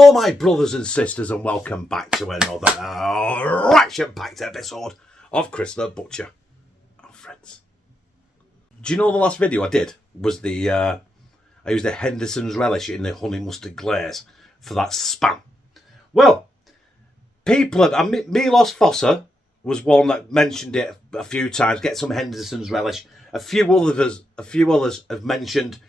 Hello my brothers and sisters and welcome back to another action-packed episode of Chris the Butcher. Oh friends. Do you know the last video I did was I used the Henderson's Relish in the honey mustard glaze for that spam. Well, Milos Fossa was one that mentioned it a few times, get some Henderson's Relish. A few others have mentioned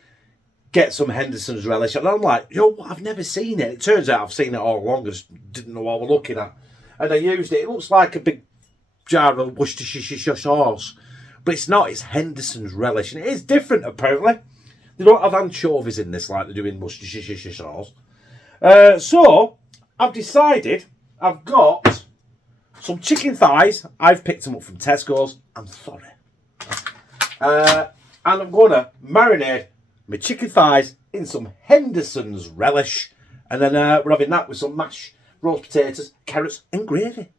get some Henderson's Relish. And I'm like, yo, I've never seen it. It turns out I've seen it all along. I just didn't know what we're looking at. And I used it. It looks like a big jar of Worcestershire sauce. But it's not. It's Henderson's Relish. And it is different, apparently. They don't have anchovies in this like they do in Worcestershire sauce. So, I've decided I've got some chicken thighs. I've picked them up from Tesco's. I'm sorry. And I'm going to marinate my chicken thighs in some Henderson's Relish. And then we're having that with some mashed roast potatoes, carrots and gravy.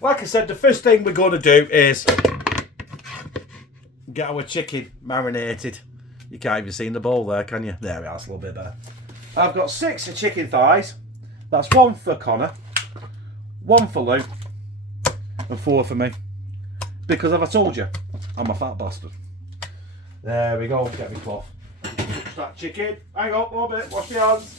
Like I said, the first thing we're going to do is get our chicken marinated. You can't even see in the bowl there, can you? There we are, it's a little bit better. I've got 6 chicken thighs. That's 1 for Connor, 1 for Lou, and 4 for me. Because have I told you, I'm a fat bastard. There we go, get me cloth. Touch that chicken. Hang on, one minute, wash your hands.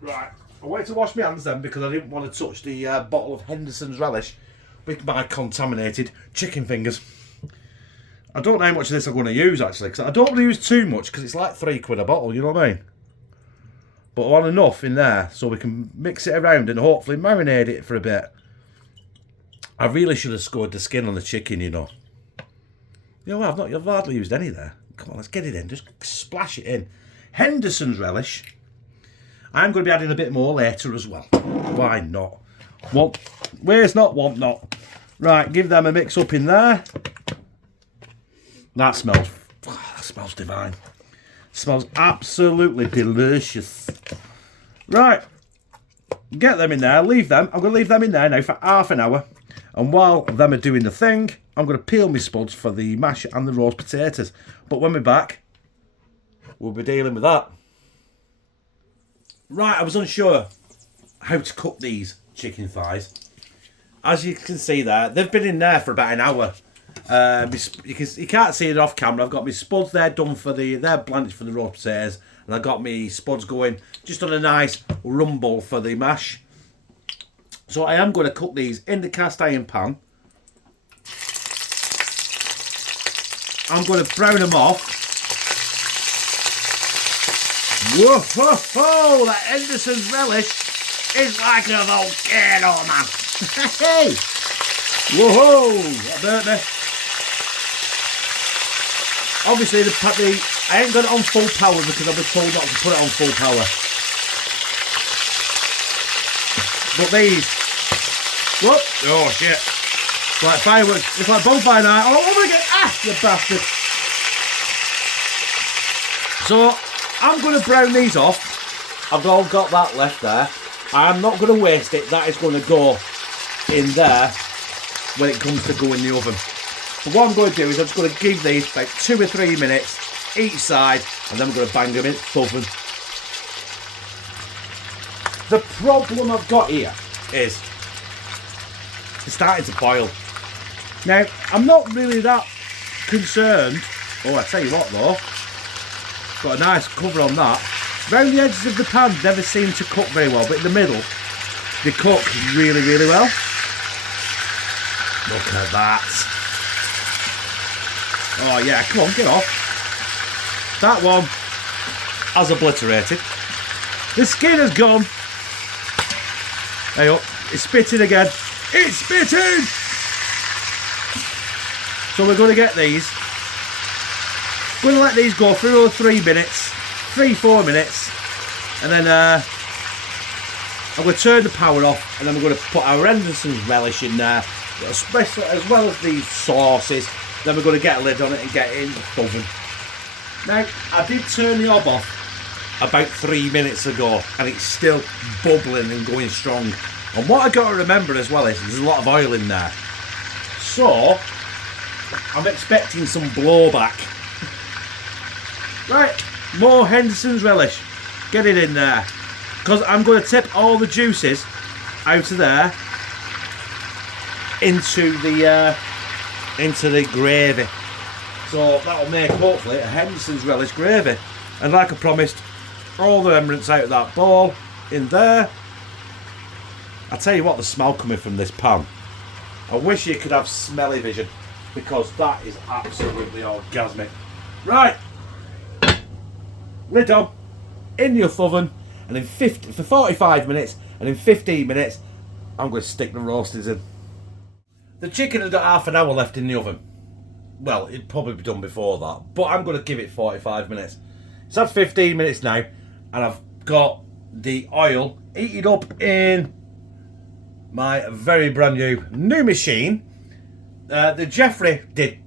Right. I wait to wash my hands then because I didn't want to touch the bottle of Henderson's Relish with my contaminated chicken fingers. I don't know how much of this I'm going to use actually, because I don't want to use too much because it's like £3 a bottle, you know what I mean? But I want enough in there so we can mix it around and hopefully marinate it for a bit. I really should have scored the skin on the chicken, you know. You know, I've hardly used any there. Come on, let's get it in. Just splash it in. Henderson's Relish. I'm going to be adding a bit more later as well. Why not? Where's not, want not. Right, give them a mix up in there. That smells divine. Smells absolutely delicious. Right, get them in there, leave them. I'm going to leave them in there now for half an hour. And while them are doing the thing, I'm going to peel my spuds for the mash and the roast potatoes. But when we're back, we'll be dealing with that. Right, I was unsure how to cook these chicken thighs. As you can see there, they've been in there for about an hour. You can't see it off camera. I've got my spuds there done for they're blanched for the roast potatoes. And I've got my spuds going just on a nice rumble for the mash. So I am going to cook these in the cast iron pan. I'm going to brown them off. Whoa, ho, ho, that Henderson's Relish is like a volcano, man. Hey! Whoa, that burnt me. Obviously, I ain't got it on full power because I was told not to put it on full power. But these, whoop, oh shit. It's like fireworks, it's like bonfire night. Oh my god, you bastard. So, I'm going to brown these off. I've all got that left there. I'm not going to waste it. That is going to go in there when it comes to go in the oven. But what I'm going to do is I'm just going to give these about 2 or 3 minutes each side, and then I'm going to bang them in the oven. The problem I've got here is it's starting to boil. Now, I'm not really that concerned. Oh, I tell you what though. Got a nice cover on that. Round the edges of the pan never seem to cook very well, but in the middle they cook really, really well. Look at that. Oh yeah, come on, get off. That one has obliterated. The skin has gone. Hey up, it's spitting again. It's spitting! So we're going to get these. We're going to let these go through 3 minutes, 3-4 minutes, and then I'm going to turn the power off, and then we're going to put our Henderson's relish in there, especially as well as these sauces. Then we're going to get a lid on it and get it in the oven. Now, I did turn the hob off about 3 minutes ago, and it's still bubbling and going strong. And what I got to remember as well is there's a lot of oil in there, so I'm expecting some blowback. Right, more Henderson's relish. Get it in there, because I'm going to tip all the juices out of there into the gravy. So that'll make hopefully a Henderson's relish gravy. And like I promised, all the remnants out of that bowl in there. I tell you what, the smell coming from this pan. I wish you could have smelly vision, because that is absolutely orgasmic. Right, lid on, in the oven, and for 45 minutes, and in 15 minutes, I'm going to stick the roasters in. The chicken has got half an hour left in the oven. Well, it'd probably be done before that, but I'm going to give it 45 minutes. It's had 15 minutes now, and I've got the oil heated up in my very brand new machine. The Jeffrey did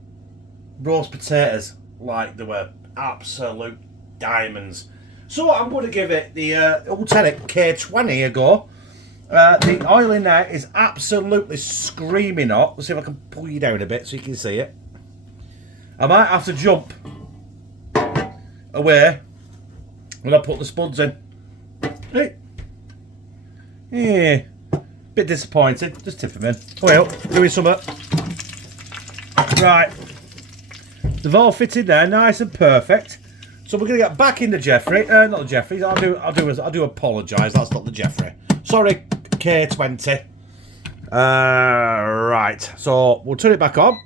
roast potatoes like they were absolute diamonds. So I'm going to give it the Ultenic K20 a go. The oil in there is absolutely screaming hot. Let's see if I can pull you down a bit so you can see it. I might have to jump away when I put the spuds in. Hey. Yeah. Bit disappointed. Just tip them in. Well, doing something. Right. They've all fitted there, nice and perfect. So we're gonna get back in the Jeffrey. Not the Jeffrey. I do apologise. That's not the Jeffrey. Sorry, K20. Right. So we'll turn it back on.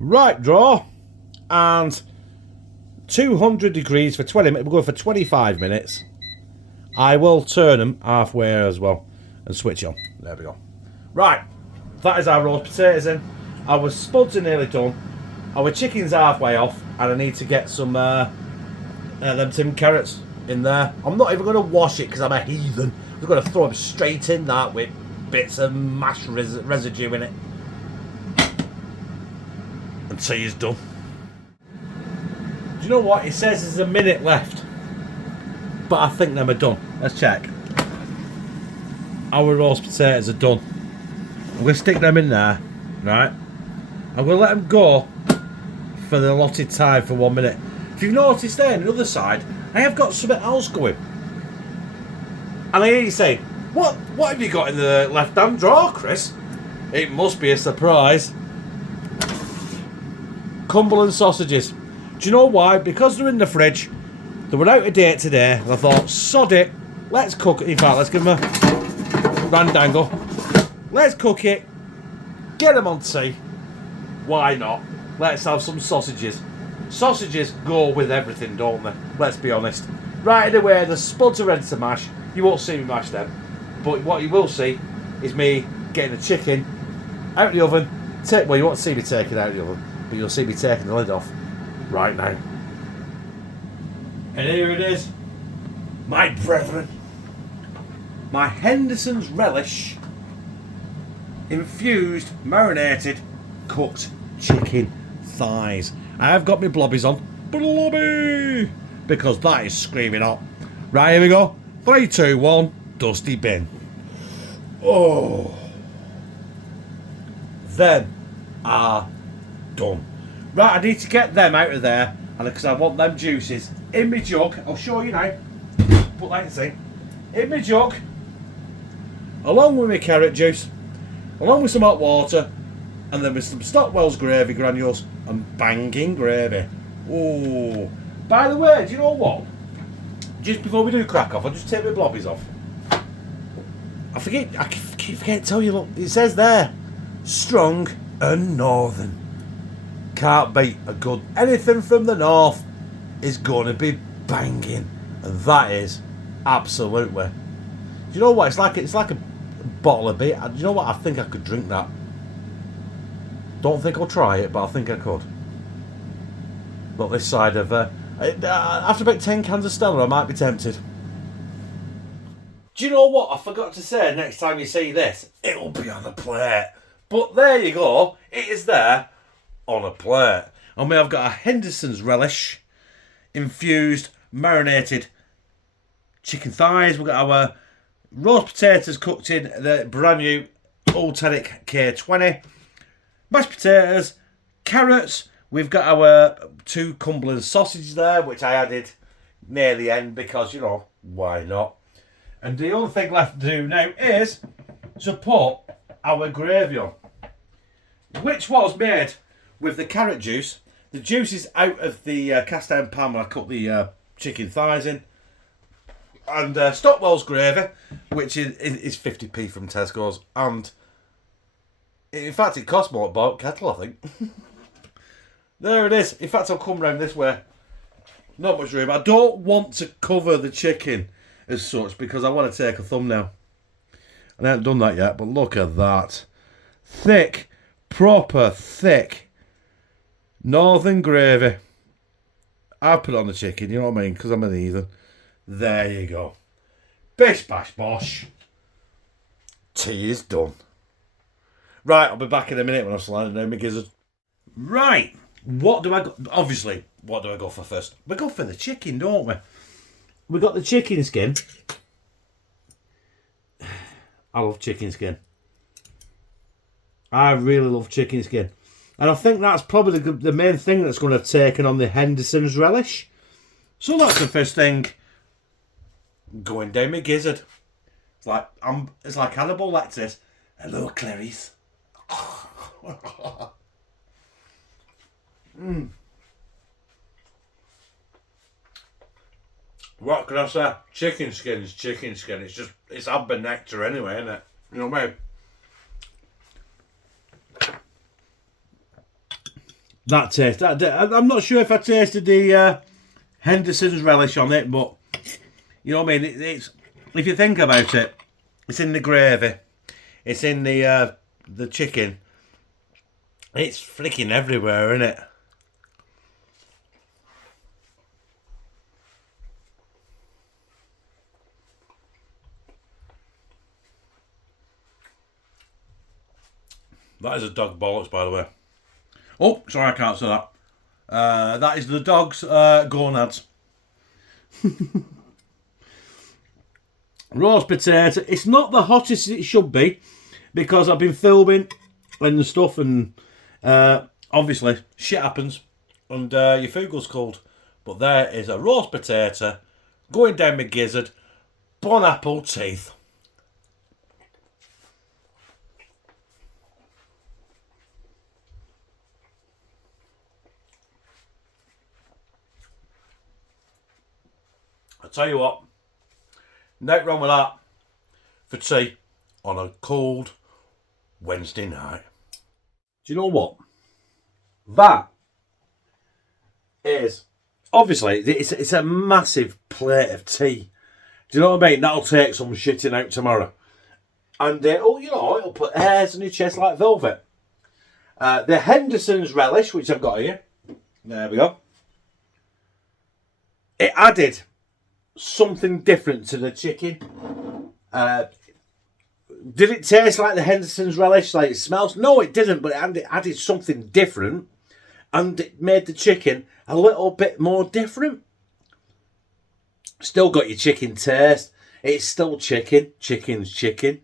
Right draw, and 200 degrees for 20 minutes. We'll go for 25 minutes. I will turn them halfway as well and switch on. There we go. Right, that is our roast potatoes in. Our spuds are nearly done. Our chicken's halfway off, and I need to get some them tin carrots in there. I'm not even going to wash it because I'm a heathen. I'm going to throw them straight in that with bits of mashed residue in it. Until he's done. Do you know what? It says there's a minute left, but I think them are done. Let's check. Our roast potatoes are done. I'm going to stick them in there, right? I'm going to let them go for the allotted time for 1 minute. If you've noticed there on the other side, I have got something else going. And I hear you saying, what have you got in the left-hand drawer, Chris? It must be a surprise. Cumberland sausages. Do you know why? Because they're in the fridge. They were out of date today, and I thought, sod it, let's cook it. In fact, let's give them a randangle. Let's cook it, get them on tea. Why not? Let's have some sausages. Sausages go with everything, don't they? Let's be honest. Right away, the spuds are ready to mash. You won't see me mash them, but what you will see is me getting the chicken out of the oven. Well, you won't see me taking it out of the oven, but you'll see me taking the lid off right now. And here it is, my brethren. My Henderson's relish infused, marinated, cooked chicken thighs. I have got my blobbies on. Blobby! Because that is screaming hot. Right, here we go. 3, 2, 1, dusty bin. Oh. Them are done. Right, I need to get them out of there, and because I want them juices in my jug. I'll show you now. Put that in the sink. In my jug, along with my carrot juice, along with some hot water, and then with some Stockwell's gravy granules and banging gravy. Oh. By the way, do you know what? Just before we do crack off, I'll just take my blobbies off. I keep forgetting to tell you, look, it says there, strong and northern. Can't beat a good, anything from the north is going to be banging. And that is absolutely. Do you know what? It's like a bottle of beer. Do you know what? I think I could drink that. Don't think I'll try it, but I think I could. Look, this side of... after about 10 cans of Stella, I might be tempted. Do you know what I forgot to say next time you see this? It'll be on a plate. But there you go. It is there on a plate. And I've got a Henderson's Relish infused, marinated chicken thighs. We've got our roast potatoes cooked in the brand new Ultenic K20. Mashed potatoes, carrots. We've got our 2 Cumberland sausages there, which I added near the end because, you know, why not? And the only thing left to do now is to put our gravy on, which was made with the carrot juice. The juice is out of the cast iron pan when I cut the chicken thighs in. And Stockwell's gravy, which is 50p from Tesco's. And in fact, it costs more than a kettle, I think. There it is. In fact, I'll come round this way. Not much room. I don't want to cover the chicken as such because I want to take a thumbnail. And I haven't done that yet, but look at that. Thick, proper thick northern gravy. I've put it on the chicken, you know what I mean? Because I'm an heathen. There you go. Bish bash bosh. Tea is done. Right, I'll be back in a minute when I'm sliding down my gizzard. Right, what do I go? Obviously, what do I go for first? We go for the chicken, don't we? We got the chicken skin. I love chicken skin. I really love chicken skin. And I think that's probably the main thing that's going to have taken on the Henderson's Relish. So that's the first thing going down my gizzard. It's like Hannibal Lecter. Hello, Clarice. What can I say? Chicken skin is chicken skin. It's amber nectar anyway, isn't it? You know what I mean? That taste. I'm not sure if I tasted the Henderson's Relish on it, but you know what I mean. It's if you think about it, it's in the gravy, it's in the chicken. It's flicking everywhere, isn't it? That is a dog bollocks, by the way. Oh, sorry, I can't say that. That is the dog's gonads. Roast potato. It's not the hottest it should be because I've been filming and stuff, and obviously shit happens and your food goes cold. But there is a roast potato going down my gizzard. Bon apple teeth. I tell you what, nothing wrong with that for tea on a cold Wednesday night. Do you know what? That is, obviously, it's a massive plate of tea. Do you know what I mean? That'll take some shitting out tomorrow. And, it'll put hairs on your chest like velvet. The Henderson's Relish, which I've got here. There we go. It added something different to the chicken. Did it taste like the Henderson's Relish? Like it smells? No, it didn't, but it added something different. And it made the chicken a little bit more different. Still got your chicken taste. It's still chicken. Chicken's chicken.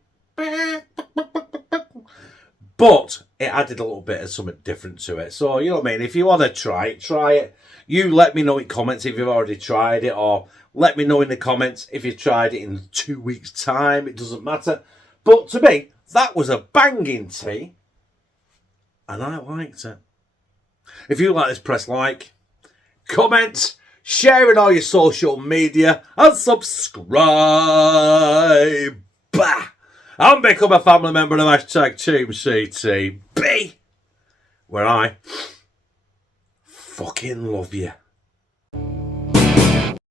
But it added a little bit of something different to it. So, you know what I mean? If you want to try it, try it. You let me know in comments if you've already tried it, or let me know in the comments if you've tried it in 2 weeks' time. It doesn't matter. But to me, that was a banging tea. And I liked it. If you like this, press like, comment, share in all your social media, and subscribe. Bah! And become a family member of hashtag Team CTB, where I fucking love you.